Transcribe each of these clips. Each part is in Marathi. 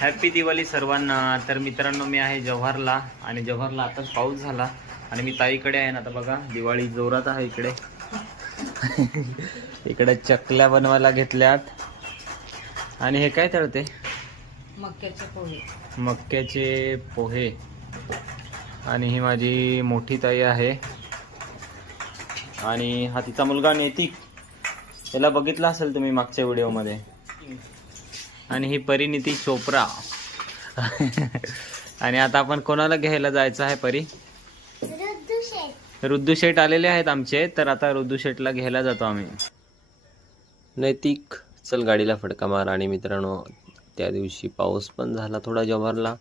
हॅपी दिवाळी सर्वांना. तर मित्रांनो, मी आहे जव्हारला आणि जव्हारला आताच पाऊस झाला आणि मी ताईकडे आहे ना. आता बघा दिवाळी जोरात आहे इकडे. इकडे चकल्या बनवायला घेतल्यात आणि हे काय तळते? मक्याचे पोहे. आणि ही माझी मोठी ताई आहे आणि हा तिचा मुलगा नैतिक. त्याला बघितला असेल तुम्ही मागच्या व्हिडिओमध्ये. आणि ही परिणिती चोप्रा. आणि आता आपण कोणाला घ्यायला जायचं आहे परी? रुद्दू शेठ आलेले आहेत आमचे, तर आता रुद्दू शेठला घ्यायला जातो आम्ही. नैतिक चल गाडीला फडका मार. आणि मित्रांनो, त्या दिवशी पाऊस पण झाला थोडा जव्हारला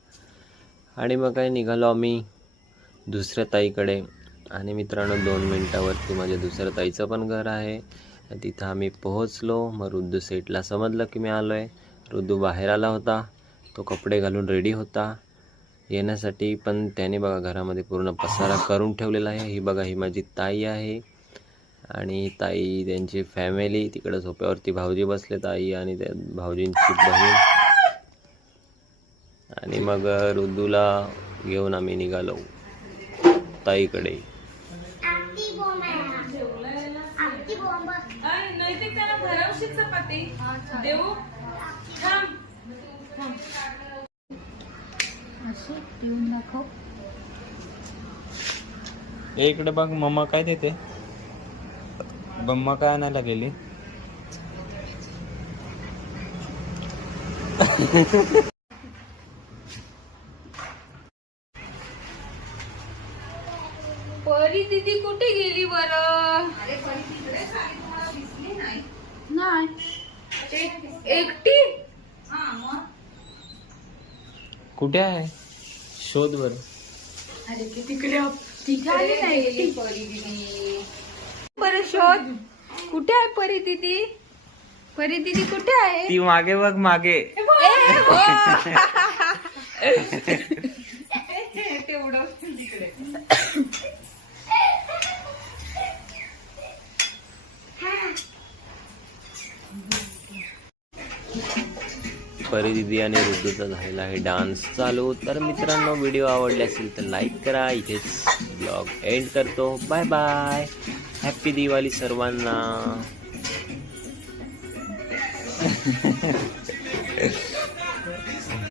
आणि मग काय निघालो आम्ही दुसऱ्या ताईकडे. आणि मित्रांनो 2 मिनिटावरती माझ्या दुसऱ्या ताईचं पण घर आहे. तिथं आम्ही पोहोचलो. मग रुद्दू सेटला समजलं की मी आलो आहे. रुद्दू बाहेर आला होता, तो कपडे घालून रेडी होता येण्यासाठी, पण त्याने बघा घरामध्ये पूर्ण पसारा करून ठेवलेला आहे. ही बघा, ही माझी ताई आहे आणि ताई त्यांची फॅमिली. तिकडं सोप्यावरती भाऊजी बसले, ताई आणि त्या भाऊजींची बहीण. आणि मग रुद्दूला घेऊन आम्ही निघालो ताईकडे. इकडे बघ, मम्मा काय देते? मम्मा काय आणायला गेली? परी दीदी कुठे गेली बरं? नाही एकटी. कुठे आहे? शोध बर. अरे की तिकडे नाही परी दीदी. बरं शोध, कुठे आहे परी दीदी? परी दीदी कुठे आहे? ती मागे बघ, मागे. तेवढं तिकडे. परी दीदी आणि रुद्दूचा झालेला आहे डान्स चालू. तर मित्रांनो, व्हिडिओ आवडले असेल तर लाईक करा. इथेच ब्लॉग एंड करतो. Bye bye. हॅपी दिवाळी सर्वांना.